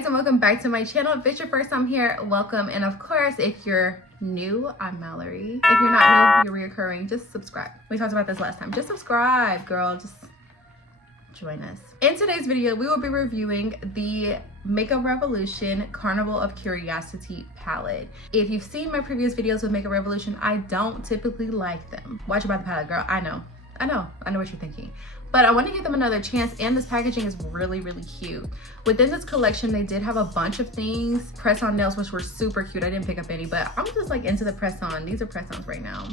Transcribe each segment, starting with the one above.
guys, and welcome back to my channel. If it's your first time here, welcome. And of course, if you're new, I'm Malari. If you're not new, you're reoccurring, just subscribe. We talked about this last time. Just subscribe, girl. Just join us. In today's video, we will be reviewing the Makeup Revolution Carnival of Curiosity palette. If you've seen my previous videos with Makeup Revolution, I don't typically like them. Watch about the palette, girl. I know what you're thinking. But I want to give them another chance, and this packaging is really cute. Within this collection, they did have a bunch of things. Press-on nails, which were super cute. I didn't pick up any, but I'm just like into the press-on. These are press-ons right now.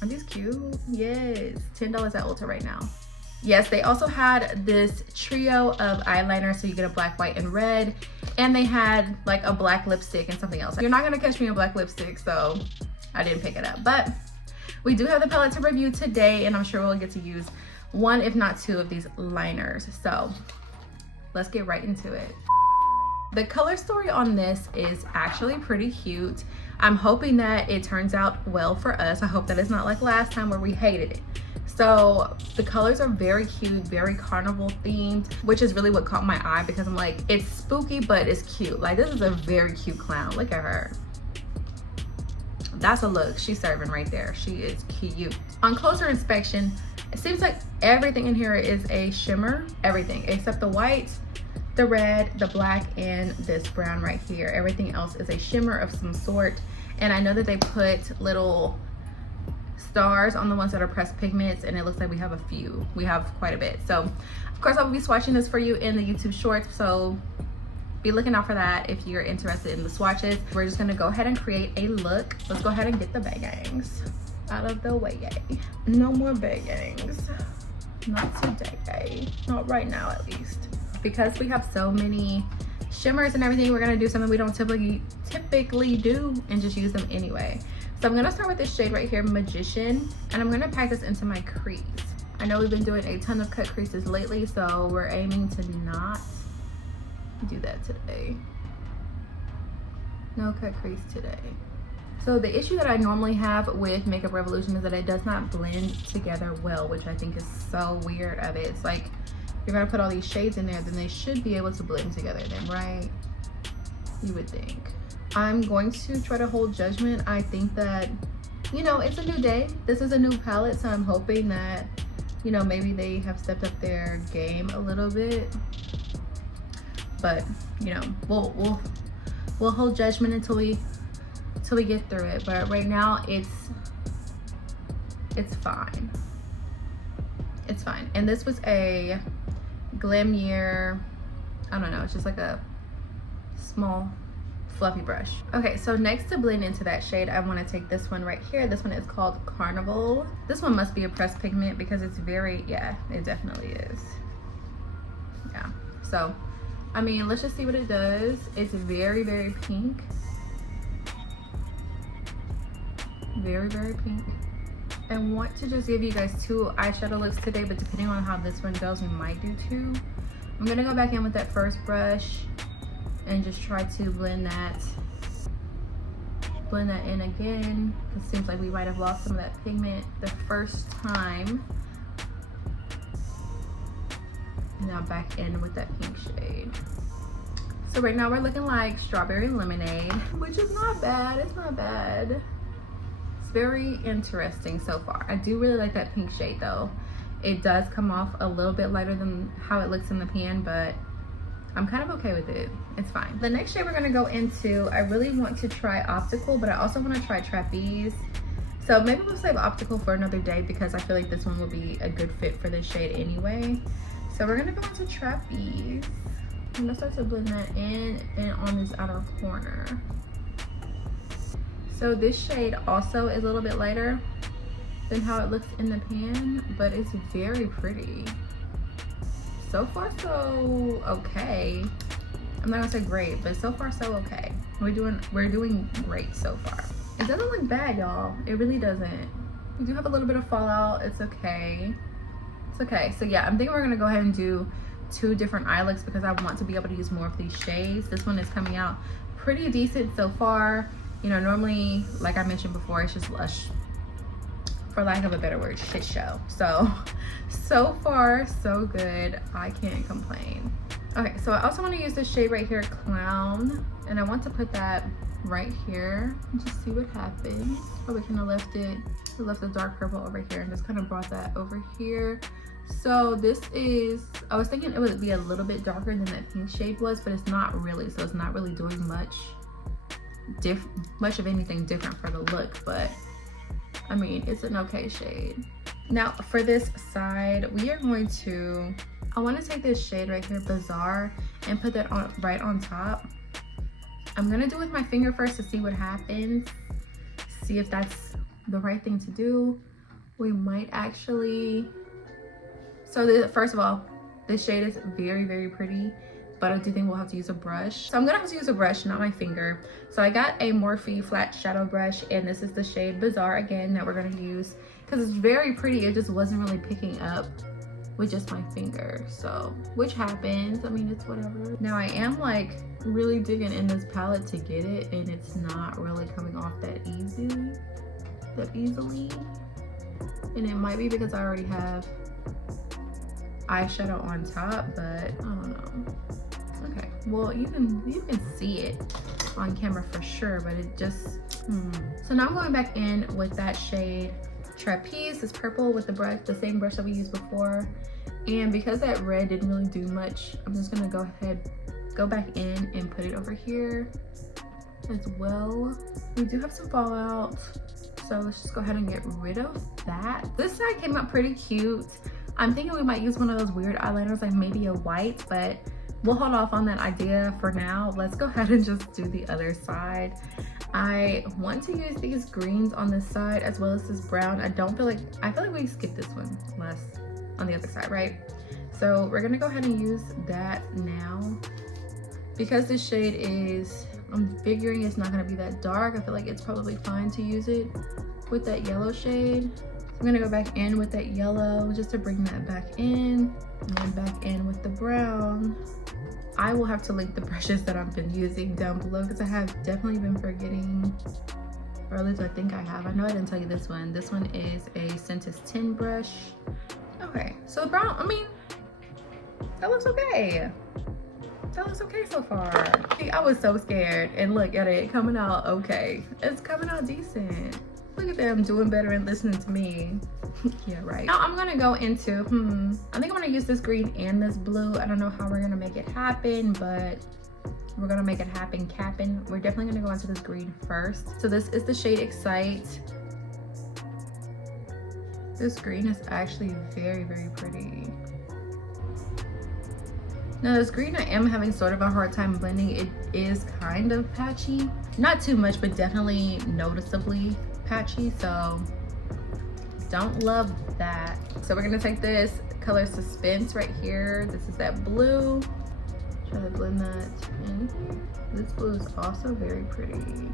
Are these cute? Yes. $10 at Ulta right now. Yes, they also had this trio of eyeliner, so you get a black, white, and red. And they had like a black lipstick and something else. You're not gonna catch me in black lipstick, so I didn't pick it up. But we do have the palette to review today, and I'm sure we'll get to use one, if not two, of these liners. So let's get right into it. The color story on this is actually pretty cute. I'm hoping that it turns out well for us. I hope that it's not like last time where we hated it. So the colors are very cute, very carnival themed, which is really what caught my eye, because I'm like, it's spooky, but it's cute. Like, this is a very cute clown. Look at her. That's a look. She's serving right there. She is cute. On closer inspection, it seems like everything in here is a shimmer. Everything except the white, the red, the black, and this brown right here. Everything else is a shimmer of some sort. And I know that they put little stars on the ones that are pressed pigments, and it looks like we have a few. We have quite a bit. So of course I will be swatching this for you in the YouTube shorts, so be looking out for that if you're interested in the swatches. We're just gonna go ahead and create a look. Let's go ahead and get the bangs out of the way. No more bangs. Not today. Not right now, at least. Because we have so many shimmers and everything, we're gonna do something we don't typically do and just use them anyway. So I'm gonna start with this shade right here, Magician, and I'm gonna pack this into my crease. I know we've been doing a ton of cut creases lately, so we're aiming to not do that today. No cut crease today. So the issue that I normally have with Makeup Revolution is that it does not blend together well, which I think is so weird of it. It's like, you're gonna put all these shades in there, then they should be able to blend together then, right? You would think. I'm going to try to hold judgment. I think that, you know, it's a new day. This is a new palette, so I'm hoping that, you know, maybe they have stepped up their game a little bit. But, you know, we'll hold judgment until we get through it. But right now it's fine. It's fine. And this was a Glamure, I don't know, it's just like a small fluffy brush. Okay, so next to blend into that shade, I want to take this one right here. This one is called Carnival. This one must be a pressed pigment because it's very, yeah, it definitely is. Yeah, so I mean, let's just see what it does. It's very pink. Very pink. I want to just give you guys two eyeshadow looks today, but depending on how this one goes, we might do two. I'm gonna go back in with that first brush and just try to blend that in again. It seems like we might have lost some of that pigment the first time. Now back in with that pink shade. So right now we're looking like Strawberry Lemonade, which is not bad. It's not bad. It's very interesting so far. I do really like that pink shade though. It does come off a little bit lighter than how it looks in the pan, but I'm kind of okay with it. It's fine. The next shade we're gonna go into, I really want to try Optical, but I also want to try Trapeze. So maybe we'll save Optical for another day because I feel like this one will be a good fit for this shade anyway. So we're gonna go into Trapeze. I'm gonna start to blend that in and on this outer corner. So this shade also is a little bit lighter than how it looks in the pan, but it's very pretty. So far so okay. I'm not gonna say great, but so far so okay. We're doing great so far. It doesn't look bad, y'all. It really doesn't. We do have a little bit of fallout. It's okay. It's okay. So yeah, I'm thinking we're gonna go ahead and do two different eye looks because I want to be able to use more of these shades. This one is coming out pretty decent so far. You know, normally, like I mentioned before, it's just for lack of a better word, shit show. So far so good. I can't complain. Okay, so I also want to use this shade right here, Clown, and I want to put that right here and just see what happens. Probably kind of left the dark purple over here and just kind of brought that over here. So this is, I was thinking it would be a little bit darker than that pink shade was, but it's not really. So it's not really doing much of anything different for the look, but I mean, it's an okay shade. Now for this side, we are going to, I want to take this shade right here, Bizarre, and put that on right on top. I'm gonna do it with my finger first to see what happens, see if that's the right thing to do. We might actually, so first of all, this shade is very, very pretty, but I do think we'll have to use a brush. So I'm gonna have to use a brush, not my finger. So I got a Morphe flat shadow brush, and this is the shade Bizarre again that we're gonna use because it's very pretty. It just wasn't really picking up with just my finger, so which happens. I mean, it's whatever. Now I am like really digging in this palette to get it, and it's not really coming off that easily. And it might be because I already have eyeshadow on top, but I don't know. Okay, well, you can see it on camera for sure, but it just So now I'm going back in with that shade Trapeze, this purple, with the brush, the same brush that we used before. And because that red didn't really do much, I'm just gonna go back in and put it over here as well. We do have some fallout, so let's just go ahead and get rid of that. This side came out pretty cute. I'm thinking we might use one of those weird eyeliners, like maybe a white, but we'll hold off on that idea for now. Let's go ahead and just do the other side. I want to use these greens on this side as well as this brown. I feel like we skipped this one on the other side, right? So we're gonna go ahead and use that now. Because this shade is, I'm figuring it's not gonna be that dark, I feel like it's probably fine to use it with that yellow shade. So I'm gonna go back in with that yellow just to bring that back in, and then back in with the brown. I will have to link the brushes that I've been using down below because I have definitely been forgetting, or at least I think I have. I know I didn't tell you this one. This one is a Centis 10 brush. Okay, so the brown, I mean, that looks okay. That looks okay so far. See, I was so scared, and look at it coming out okay. It's coming out decent. Look at them doing better and listening to me. Yeah, right. Now I'm gonna go into, I think I'm gonna use this green and this blue. I don't know how we're gonna make it happen, but we're gonna make it happen, capping. We're definitely gonna go into this green first. So this is the shade Excite. This green is actually very, very pretty. Now this green, I am having sort of a hard time blending. It is kind of patchy. Not too much, but definitely noticeably patchy, so don't love that. So we're gonna take this color Suspense right here. This is that blue. Try to blend that in. This blue is also very pretty.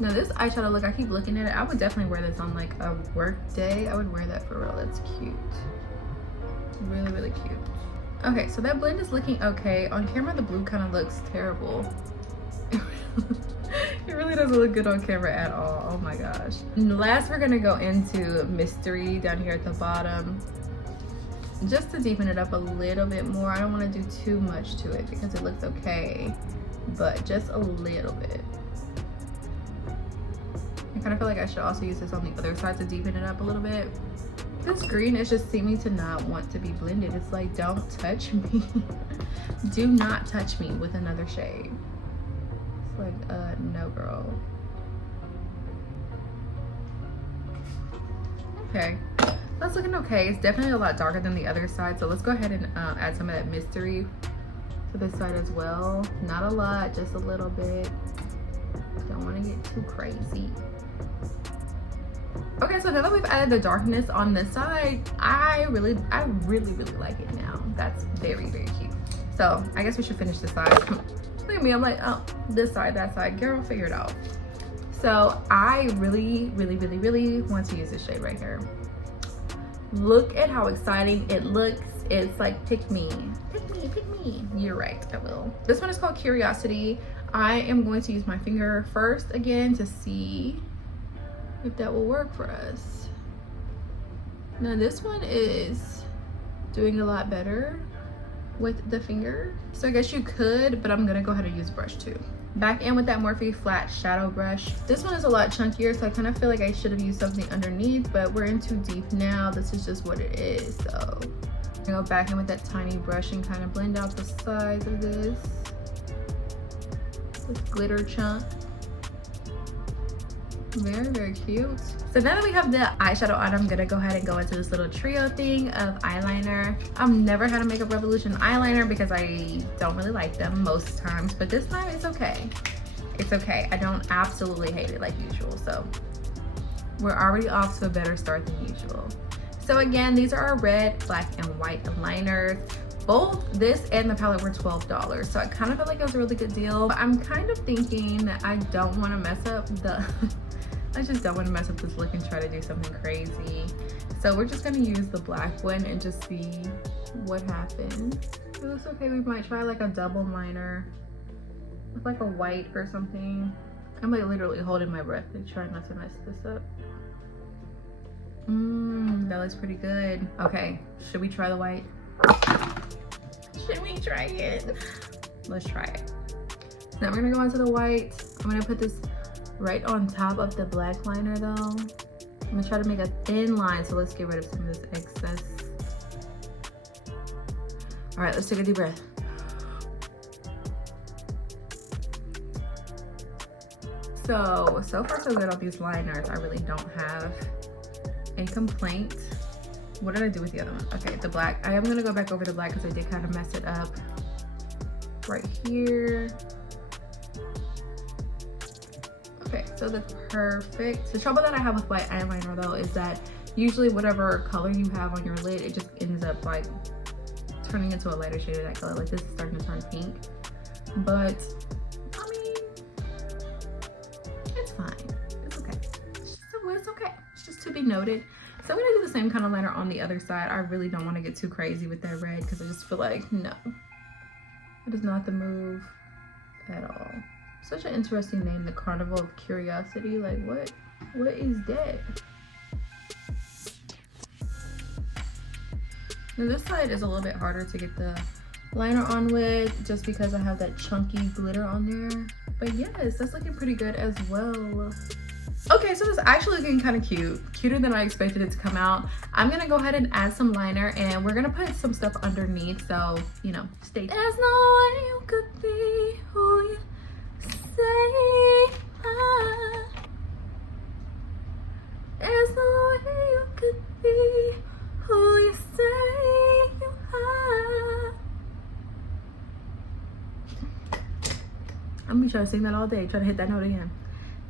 Now this eyeshadow look, I keep looking at it. I would definitely wear this on like a work day. I would wear that for real. That's cute. Really, really cute. Okay, so that blend is looking okay. On camera, the blue kind of looks terrible. It really doesn't look good on camera at all. Oh my gosh. And last, we're gonna go into Mystery down here at the bottom, just to deepen it up a little bit more. I don't want to do too much to it because it looks okay, but just a little bit. I kind of feel like I should also use this on the other side to deepen it up a little bit. This green is just seeming to not want to be blended. It's like, don't touch me. Do not touch me with another shade. It's like, no girl. Okay, that's looking okay. It's definitely a lot darker than the other side. So let's go ahead and add some of that Mystery to this side as well. Not a lot, just a little bit. Don't want to get too crazy. Okay, so now that we've added the darkness on this side, I really like it now. That's very, very cute. So I guess we should finish this side. Look at me, I'm like, oh, this side, that side, girl, figure it out. So I really want to use this shade right here. Look at how exciting it looks. It's like, pick me, pick me, pick me. You're right, I will. This one is called Curiosity. I am going to use my finger first again to see if that will work for us. Now this one is doing a lot better. with the finger. So I guess you could, but I'm gonna go ahead and use brush too. Back in with that Morphe flat shadow brush. This one is a lot chunkier, so I kind of feel like I should have used something underneath, but we're in too deep now. This is just what it is. So I'm gonna go back in with that tiny brush and kind of blend out the size of this glitter chunk. Very, very cute. So now that we have the eyeshadow on, I'm gonna go ahead and go into this little trio thing of eyeliner. I've never had a Makeup Revolution eyeliner because I don't really like them most times, but this time it's okay. It's okay. I don't absolutely hate it like usual. So we're already off to a better start than usual. So again, these are our red, black, and white liners. Both this and the palette were $12. So I kind of felt like it was a really good deal. I'm kind of thinking that I don't want to mess up the I just don't want to mess up this look and try to do something crazy. So we're just gonna use the black one and just see what happens. It looks okay. We might try like a double liner with like a white or something. I'm like literally holding my breath and trying not to mess this up. That looks pretty good. Okay, should we try the white? Should we try it? Let's try it. Now we're gonna go into the white. I'm gonna put this right on top of the black liner though. I'm gonna try to make a thin line, so let's get rid of some of this excess. All right, let's take a deep breath. So far so good on these liners. I really don't have a complaint. What did I do with the other one? Okay, the black. I am gonna go back over the black because I did kind of mess it up right here. Okay, so that's perfect. The trouble that I have with white eyeliner though is that usually whatever color you have on your lid, it just ends up like turning into a lighter shade of that color. Like this is starting to turn pink. But I mean, it's fine. It's okay. It's okay. It's just to be noted. So I'm gonna do the same kind of liner on the other side. I really don't want to get too crazy with that red because I just feel like, no, it is not the move at all. Such an interesting name, the Carnival of Curiosity. Like what is that? Now this side is a little bit harder to get the liner on with just because I have that chunky glitter on there. But yes, that's looking pretty good as well. Okay, so it's actually looking kind of cute. Cuter than I expected it to come out. I'm gonna go ahead and add some liner and we're gonna put some stuff underneath. So, you know, stay tuned. There's no way you could be who you say you are. There's no way you could be who you say you are. I'm gonna be trying to sing that all day, trying to hit that note again.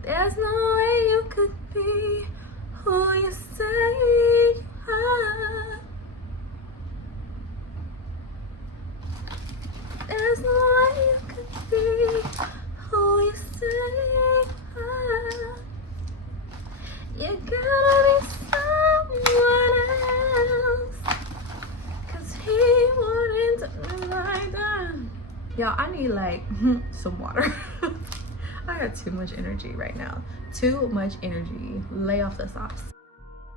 There's no way you could be who you say you are. There's no way you could be who you say you are. You gotta be someone else, 'cause he wouldn't do me like that. Y'all, I need like some water. I got too much energy right now. Too much energy. Lay off the sauce.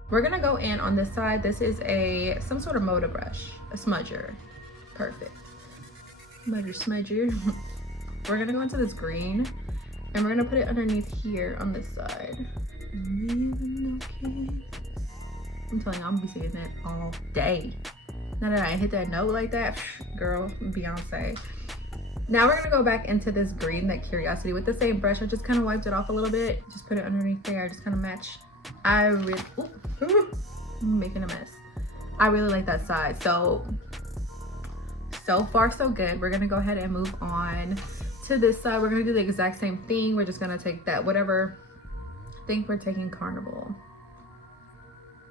We're gonna go in on this side. This is some sort of Moda brush, a smudger. Perfect. Smudger. We're gonna go into this green and we're gonna put it underneath here on this side. I'm telling you, I'm gonna be saying that all day. Now that I hit that note like that, girl, Beyonce. Now we're gonna go back into this green, that Curiosity, with the same brush. I just kind of wiped it off a little bit. Just put it underneath there. I just kind of match. I'm making a mess. I really like that side. So far so good. We're gonna go ahead and move on to this side. We're gonna do the exact same thing. We're just gonna take that whatever. I think we're taking Carnival.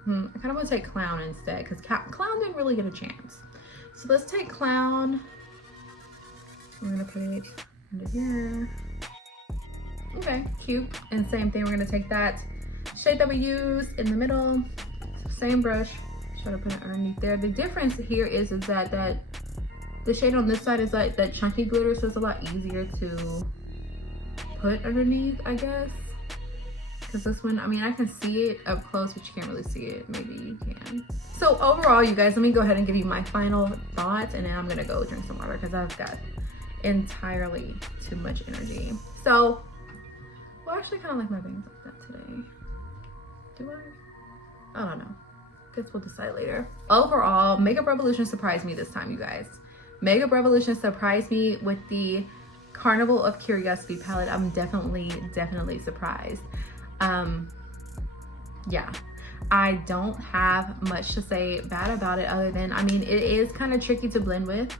I kind of want to take Clown instead because Clown didn't really get a chance. So let's take Clown. We're gonna put it under here. Okay, cute. And same thing, we're gonna take that shade that we used in the middle, same brush, try to put it underneath there. The difference here is that the shade on this side is like that chunky glitter, so it's a lot easier to put underneath, I guess. because this one, I mean, I can see it up close, but you can't really see it. Maybe you can. So overall, you guys, let me go ahead and give you my final thoughts, and then I'm gonna go drink some water because I've got entirely too much energy. So, well, I actually kind of like my bangs like that today. Do I don't know. Guess we'll decide later. Overall, Makeup Revolution surprised me this time, you guys. Makeup Revolution surprised me with the Carnival of Curiosity palette. I'm definitely surprised. Yeah, I don't have much to say bad about it other than, I mean, it is kind of tricky to blend with,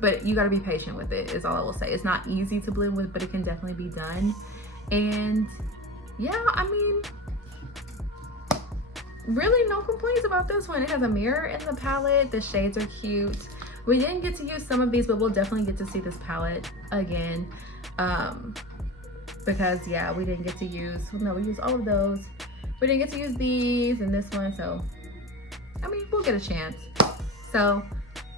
but you got to be patient with it is all I will say. It's not easy to blend with, but it can definitely be done. And yeah, I mean, really no complaints about this one. It has a mirror in the palette. The shades are cute. We didn't get to use some of these, but we'll definitely get to see this palette again. Because yeah, we didn't get to use, no, we used all of those. We didn't get to use these and this one, so I mean, we'll get a chance. So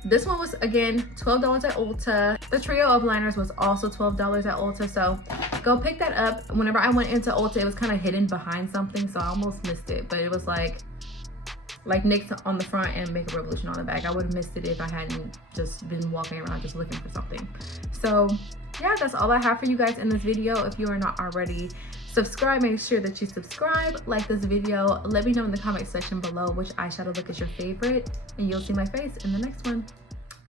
this one was, again, $12 at Ulta. The trio of liners was also $12 at Ulta, so go pick that up. Whenever I went into Ulta, it was kind of hidden behind something, so I almost missed it, but it was like NYX on the front and Makeup Revolution on the back. I would have missed it if I hadn't just been walking around just looking for something. So yeah, that's all I have for you guys in this video. If you are not already subscribed, make sure that you subscribe, like this video. Let me know in the comment section below which eyeshadow look is your favorite, and you'll see my face in the next one.